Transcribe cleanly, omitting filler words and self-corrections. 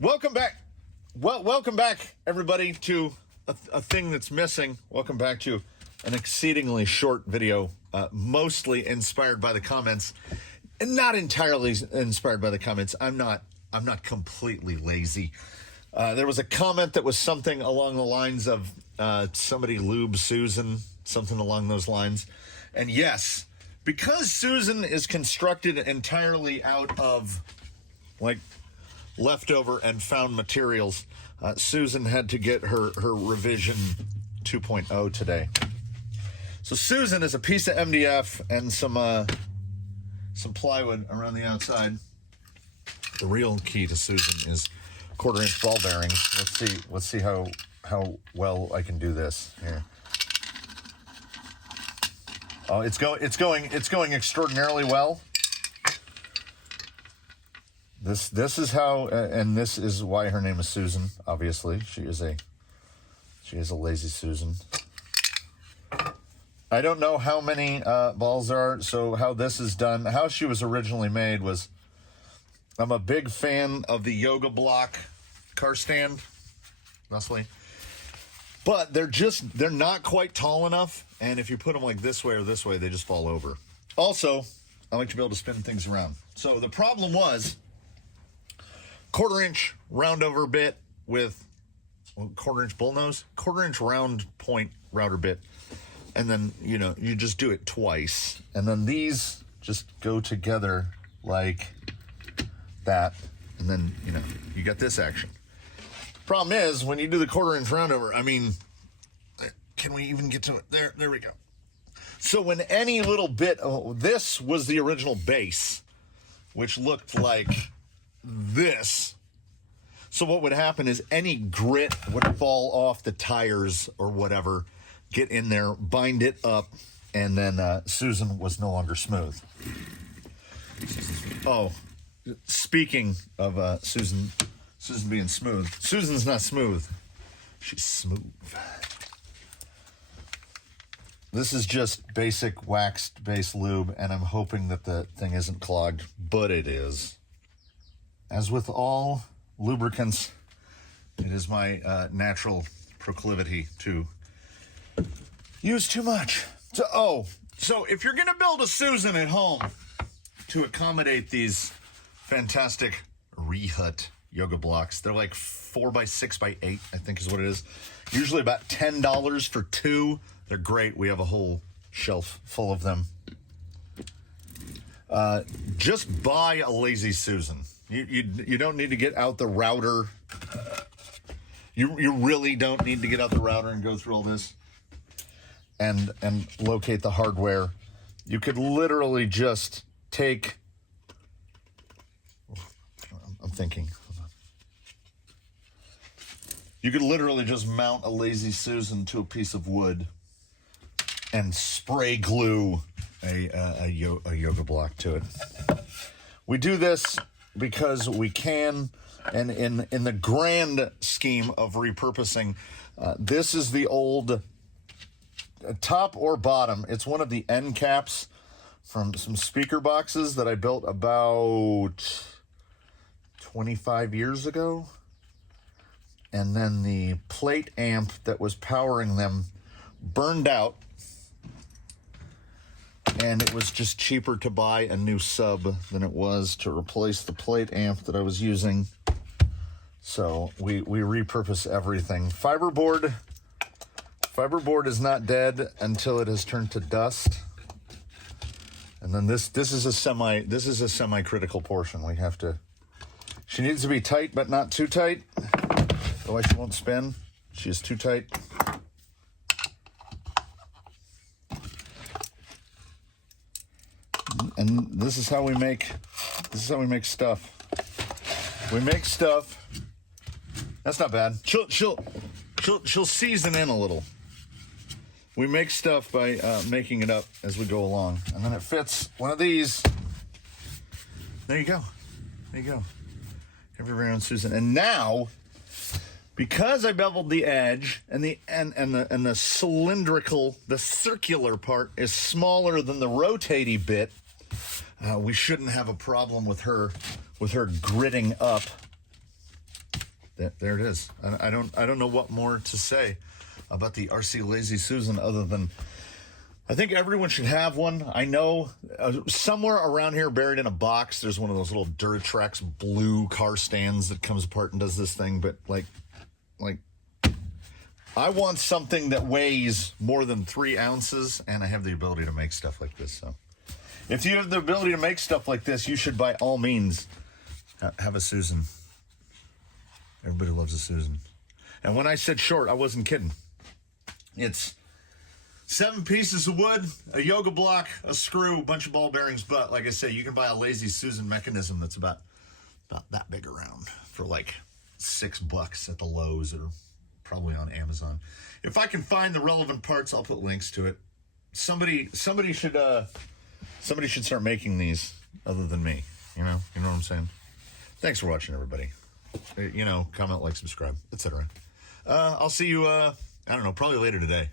Welcome back. Welcome back, everybody, to a thing that's missing. Welcome back to an exceedingly short video, mostly inspired by the comments, and not entirely inspired by the comments. I'm not completely lazy. There was a comment that was something along the lines of somebody lube Susan, something along those lines. And yes, because Susan is constructed entirely out of like leftover and found materials, Susan had to get her revision 2.0 today. So Susan is a piece of MDF and some plywood around the outside. The real key to Susan is 1/4-inch ball bearings. Let's see how well I can do this here. Oh, it's going extraordinarily well. This is how, and this is why her name is Susan. Obviously, she is a lazy Susan. I don't know how many balls there are. So how this is done, how she was originally made was, I'm a big fan of the yoga block car stand, Leslie. But they're not quite tall enough, and if you put them like this way or this way, they just fall over. Also, I like to be able to spin things around. So the problem was 1/4-inch round over bit with 1/4-inch bullnose, 1/4-inch round point router bit, and then you just do it twice, and then these just go together like that, and then you got this action. Problem is, when you do the 1/4-inch roundover, I mean, can we even get to it? There we go. So when any little bit, this was the original base, which looked like this. So what would happen is any grit would fall off the tires or whatever, get in there, bind it up, and then Susan was no longer smooth. Oh, speaking of Susan being smooth, Susan's not smooth. She's smooth. This is just basic waxed base lube, and I'm hoping that the thing isn't clogged, but it is. As with all lubricants, it is my natural proclivity to use too much. So if you're going to build a Susan at home to accommodate these fantastic Rehut yoga blocks, they're like 4x6x8, I think is what it is. Usually about $10 for two. They're great. We have a whole shelf full of them. Just buy a lazy Susan. You don't need to get out the router. You really don't need to get out the router and go through all this and locate the hardware. You could literally just take. I'm thinking. Hold on. You could literally just mount a lazy Susan to a piece of wood and spray glue a yoga block to it. We do this because we can, and in the grand scheme of repurposing, this is the old top or bottom. It's one of the end caps from some speaker boxes that I built about 25 years ago. And then the plate amp that was powering them burned out, and it was just cheaper to buy a new sub than it was to replace the plate amp that I was using. So we repurpose everything. Fiberboard is not dead until it has turned to dust. And then this is a semi-critical portion. We have to. She needs to be tight, but not too tight. Otherwise she won't spin. She is too tight. And this is how we make stuff. We make stuff. That's not bad. She'll season in a little. We make stuff by making it up as we go along, and then it fits one of these. There you go. There you go. Have your very own Susan. And now, because I beveled the edge and the cylindrical, the circular part is smaller than the rotating bit, we shouldn't have a problem with her gritting up there it is. I don't know what more to say about the RC Lazy Susan other than I think everyone should have one. I know somewhere around here buried in a box, there's one of those little Duratrax blue car stands that comes apart and does this thing. But like I want something that weighs more than 3 ounces, and I have the ability to make stuff like this. So if you have the ability to make stuff like this, you should by all means have a Susan. Everybody loves a Susan. And when I said short, I wasn't kidding. It's 7 pieces of wood, a yoga block, a screw, a bunch of ball bearings. But like I say, you can buy a Lazy Susan mechanism that's about that big around for like $6 at the Lowe's or probably on Amazon. If I can find the relevant parts, I'll put links to it. Somebody should start making these other than me. You know what I'm saying? Thanks for watching, everybody. Comment, like, subscribe, etc. I'll see you, I don't know, probably later today.